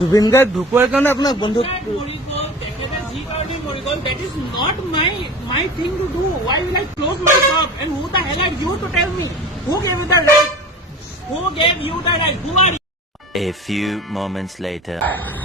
জুবিন গাৰ্গ ঢুকুৱাৰ কাৰণে আপোনাক বন্ধু That is not my thing to do. Why will I close my shop? And who the hell are you to tell me? Who gave you the right? Who gave you the right? Who are you? A few moments later. Hey!